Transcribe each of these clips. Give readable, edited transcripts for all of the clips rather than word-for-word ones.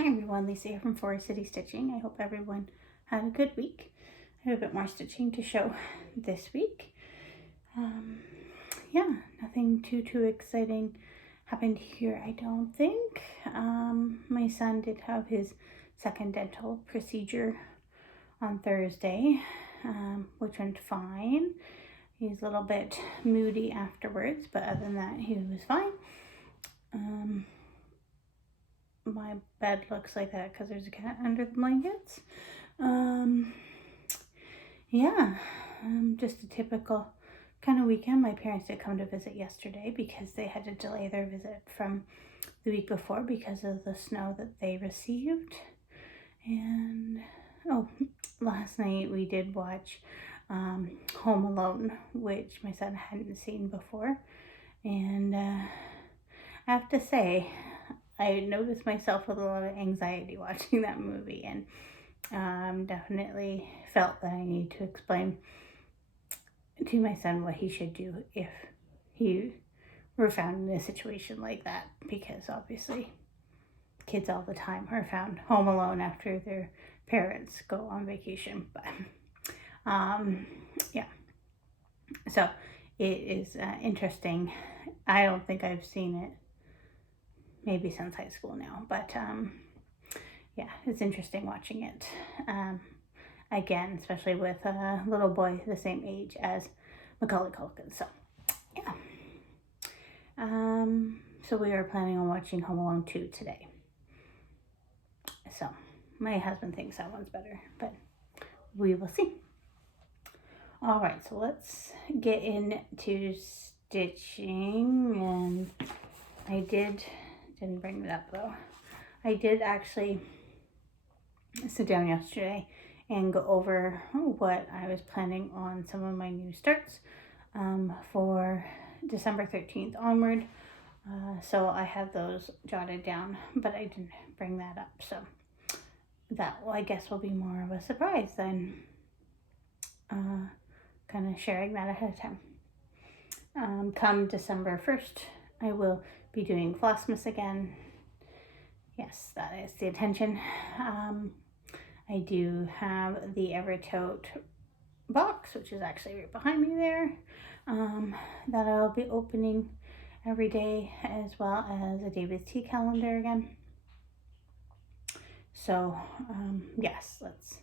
Hi everyone, Lisa here from Forest City Stitching. I hope everyone had a good week. I have a bit more stitching to show this week. Yeah, nothing too exciting happened here, I don't think. My son did have his second dental procedure on Thursday, which went fine. He's a little bit moody afterwards, but other than that, he was fine. My bed looks like that because there's a cat under the blankets. Yeah, just a typical kind of weekend. My parents did come to visit yesterday because they had to delay their visit from the week before because of the snow that they received. And last night we did watch Home Alone, which my son hadn't seen before. And I have to say, I noticed myself with a lot of anxiety watching that movie, and definitely felt that I need to explain to my son what he should do if he were found in a situation like that, because obviously kids all the time are found home alone after their parents go on vacation. But yeah, so it is interesting. I don't think I've seen it maybe since high school now, but yeah, it's interesting watching it again, especially with a little boy the same age as Macaulay Culkin. So yeah, so we are planning on watching Home Alone 2 today. So my husband thinks that one's better, but we will see. All right, so let's get into stitching. And I didn't bring it up though. I did actually sit down yesterday and go over what I was planning on some of my new starts for December 13th onward. So I have those jotted down, but I didn't bring that up. So that, I guess, will be more of a surprise than kind of sharing that ahead of time. Come December 1st, I will be doing Flossmas again. Yes, that is the intention. I do have the Evertote box, which is actually right behind me there, that I'll be opening every day, as well as a David's Tea calendar again. So yes, let's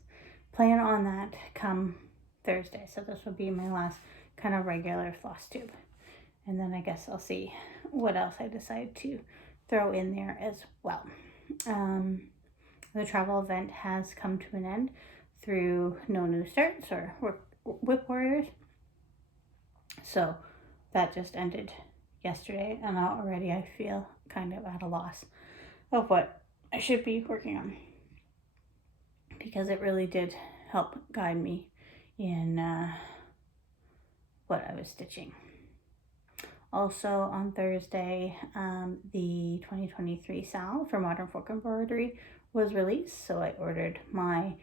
plan on that come Thursday. So this will be my last kind of regular Flosstube, and then I guess I'll see what else I decide to throw in there as well. The travel event has come to an end through no new starts or Whip Warriors. So that just ended yesterday, and already I feel kind of at a loss of what I should be working on, because it really did help guide me in what I was stitching. Also on Thursday, the 2023 SAL for Modern Folk Embroidery was released, so I ordered my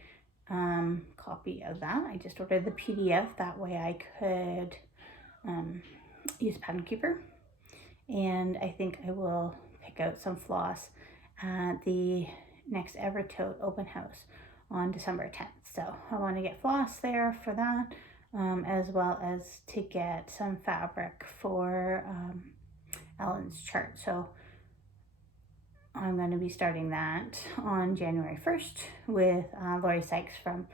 copy of that. I just ordered the PDF, that way I could use Pattern Keeper, and I think I will pick out some floss at the next Evertote open house on December 10th. So I want to get floss there for that, as well as to get some fabric for Ellen's chart. So I'm going to be starting that on January 1st with Lori Sykes from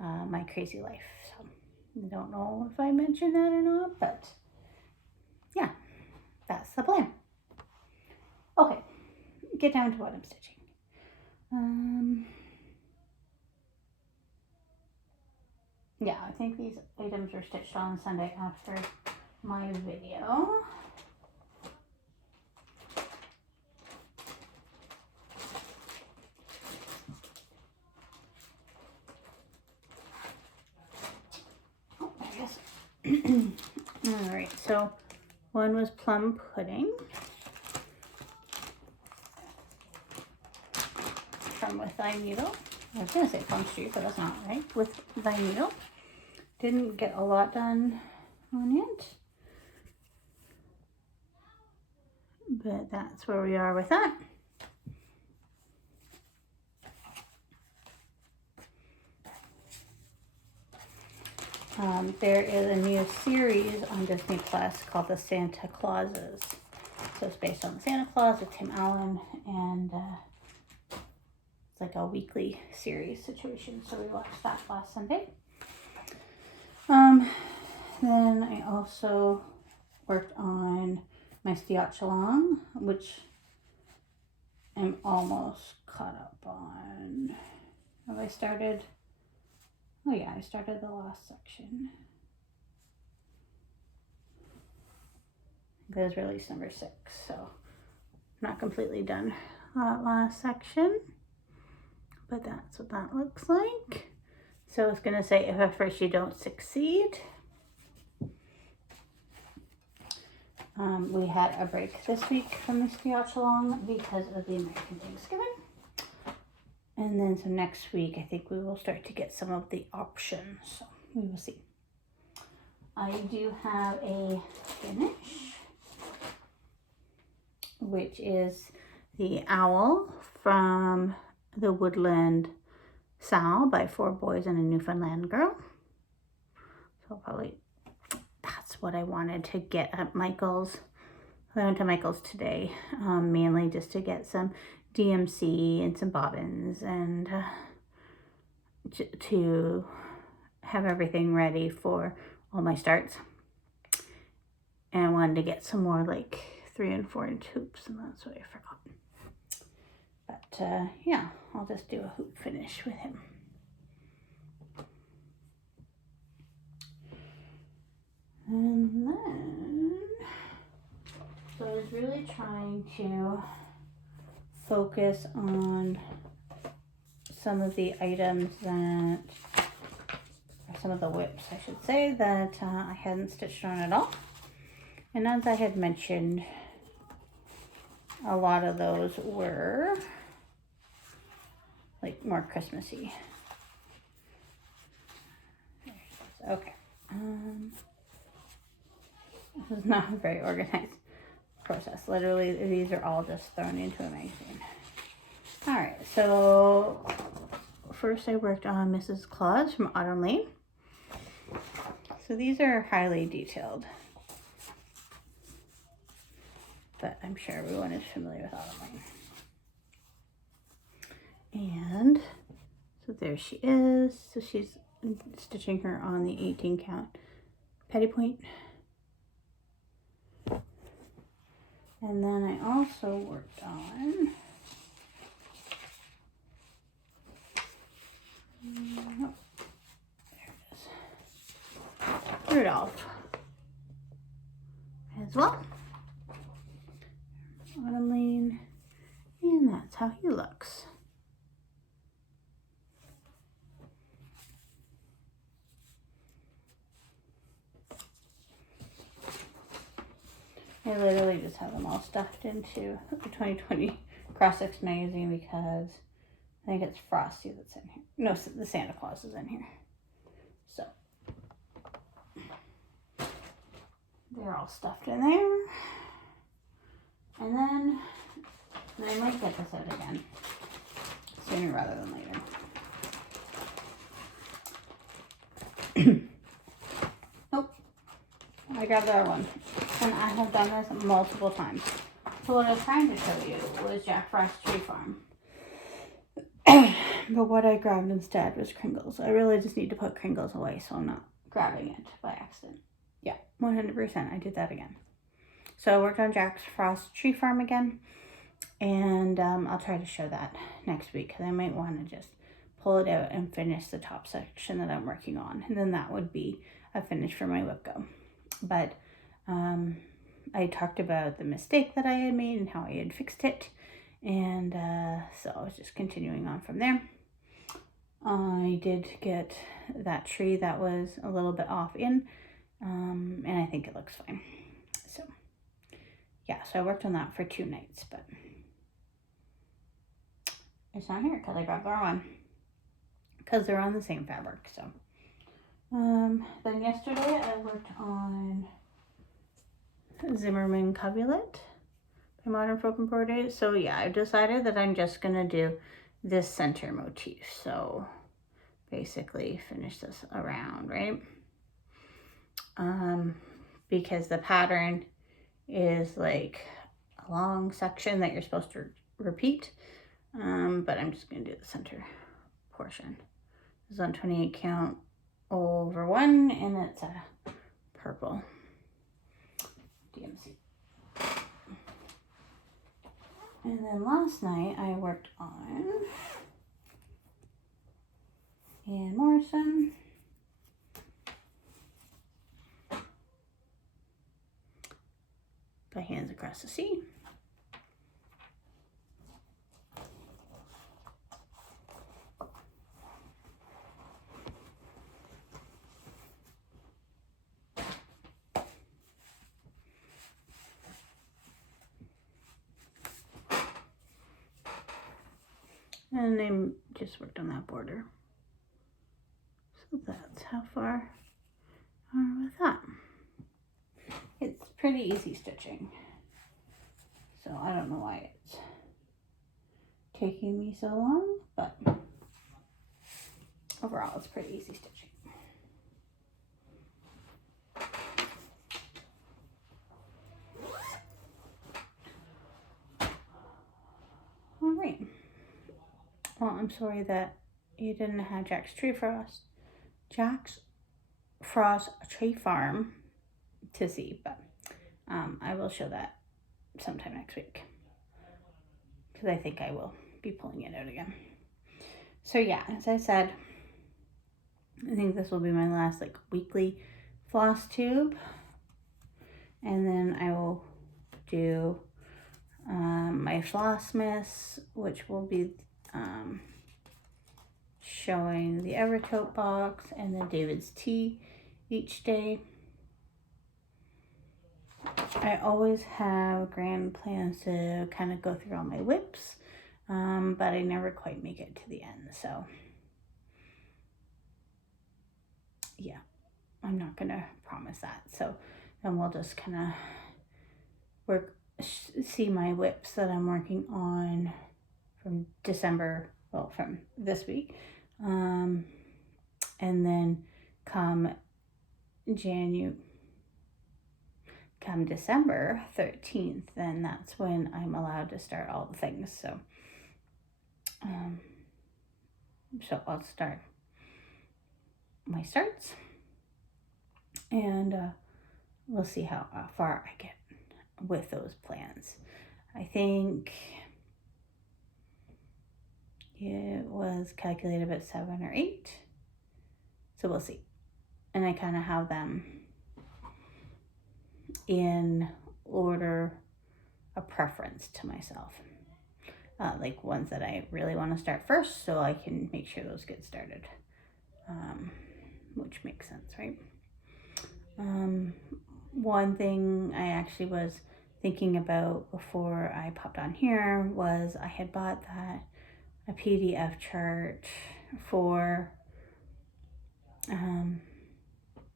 My Crazy Life. So I don't know if I mentioned that or not, but yeah, that's the plan. Okay, get down to what I'm stitching. Yeah, I think these items were stitched on Sunday after my video. Oh, I guess. All right, so one was plum pudding from With Thy Needle. I was gonna say Flosstube, but that's not right. With Thy Needle. Didn't get a lot done on it, but that's where we are with that. There is a new series on Disney Plus called The Santa Clauses. So it's based on Santa Claus with Tim Allen, and it's like a weekly series situation. So we watched that last Sunday. Then I also worked on my Stiachalong, which I'm almost caught up on. Have I started? Oh yeah, I started the last section. It was release number 6, so not completely done that last section, but that's what that looks like. So I was gonna say, if at first you don't succeed. We had a break this week from the Stiachalong because of the American Thanksgiving. And then so next week, I think we will start to get some of the options. So we will see. I do have a finish, which is the owl from the Woodland Sal by 4 Boys and a Newfoundland Girl. So probably that's what I wanted to get at Michael's. I went to Michael's today, mainly just to get some DMC and some bobbins and to have everything ready for all my starts. And I wanted to get some more like 3 and 4 inch hoops, and that's what I forgot. But yeah, I'll just do a hoop finish with him. And then, so I was really trying to focus on some of the items that, or some of the whips, I should say, that I hadn't stitched on at all. And as I had mentioned, a lot of those were like more Christmassy. Okay. This is not a very organized process. Literally, these are all just thrown into a magazine. All right, so first I worked on Mrs. Claus from Autumn Lane. So these are highly detailed, but I'm sure everyone is familiar with Autumn Lane. And so there she is. So she's stitching her on the 18 count petty point. And then I also worked on there it is, Rudolph as well. Autumn Lane, and that's how he looks. I literally just have them all stuffed into the 2020 Cross-Stitch magazine because I think it's Frosty that's in here. No, the Santa Claus is in here. So they're all stuffed in there. And then I might get this out again sooner rather than later. Nope. I grabbed the other one. And I have done this multiple times. So what I was trying to show you was Jack Frost's Tree Farm. But what I grabbed instead was Kringles. I really just need to put Kringles away so I'm not grabbing it by accident. Yeah, 100%. I did that again. So I worked on Jack Frost's Tree Farm again. And I'll try to show that next week because I might want to just pull it out and finish the top section that I'm working on. And then that would be a finish for my whip go. But I talked about the mistake that I had made and how I had fixed it. And so I was just continuing on from there. I did get that tree that was a little bit off in, and I think it looks fine. So yeah, so I worked on that for 2 nights, but it's not here because I grabbed the wrong one because they're on the same fabric. So then yesterday I worked on Zimmerman Covulet by Modern Folk Embroidery. So yeah, I've decided that I'm just gonna do this center motif. So basically finish this around, right? because the pattern is like a long section that you're supposed to repeat. But I'm just going to do the center portion. This is on 28 count over 1, and it's a purple DMC. And then last night I worked on Ann Morrison. By Hands Across the Sea. And I just worked on that border. So that's how far are with that. It's pretty easy stitching. So I don't know why it's taking me so long, but overall it's pretty easy stitching. All right. Well, I'm sorry that you didn't have Jack's Frost Tree Farm to see, but I will show that sometime next week because I think I will be pulling it out again. So yeah, as I said, I think this will be my last like weekly Flosstube, and then I will do my Flossmas, which will be showing the Evertote box and then David's tea each day. I always have grand plans to kind of go through all my whips, but I never quite make it to the end. So yeah, I'm not gonna promise that. So then we'll just kind of see my whips that I'm working on from December, well, from this week, and then come December 13th, then that's when I'm allowed to start all the things. So so I'll start my starts, and we'll see how far I get with those plans. I think it was calculated about 7 or 8, so we'll see. And I kind of have them in order of preference to myself, like ones that I really want to start first, so I can make sure those get started, which makes sense, right? One thing I actually was thinking about before I popped on here was I had bought a PDF chart for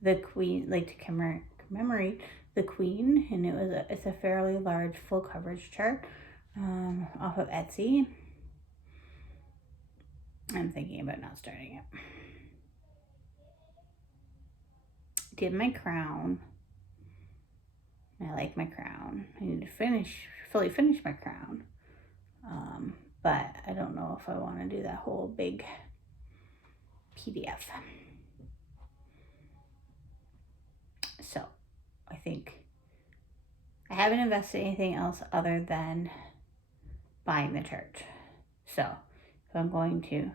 the Queen, like to commemorate the Queen, and it's a fairly large full coverage chart off of Etsy. I'm thinking about not starting it. Did my crown. I like my crown. I need to fully finish my crown. But I don't know if I want to do that whole big PDF. So I think I haven't invested anything else other than buying the chart. So if I'm going to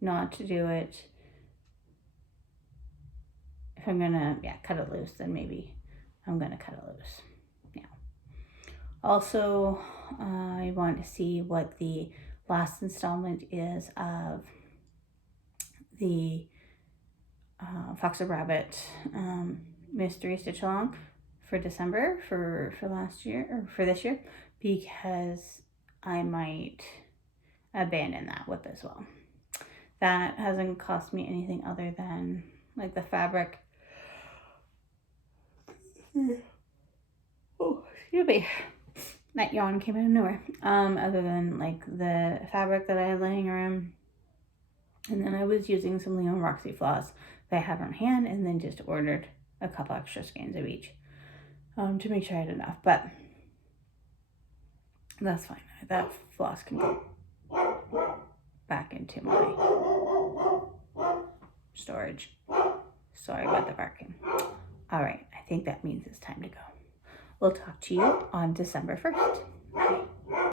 not to do it, if I'm gonna cut it loose, then maybe I'm gonna cut it loose. Yeah. Also, I want to see what the last installment is of the Fox and Rabbit mystery stitch along for December for last year, or for this year, because I might abandon that whip as well. That hasn't cost me anything other than like the fabric. Oh, excuse me. That yawn came out of nowhere. Other than like the fabric that I had laying around. And then I was using some Leon Roxy floss that I had on hand, and then just ordered a couple extra skeins of each to make sure I had enough. But that's fine. That floss can go back into my storage. Sorry about the barking. All right, I think that means it's time to go. We'll talk to you on December 1st. Bye.